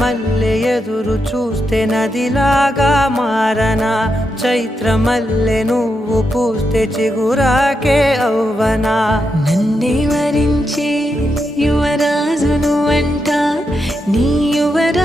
మల్లె ఎదురు చూస్తే నదిలాగా మారనా, చైత్రమల్లె నువ్వు పూస్తే చిగురాకే అవ్వనా. నన్నే వరించే యువరాజును అంట నీ యువరా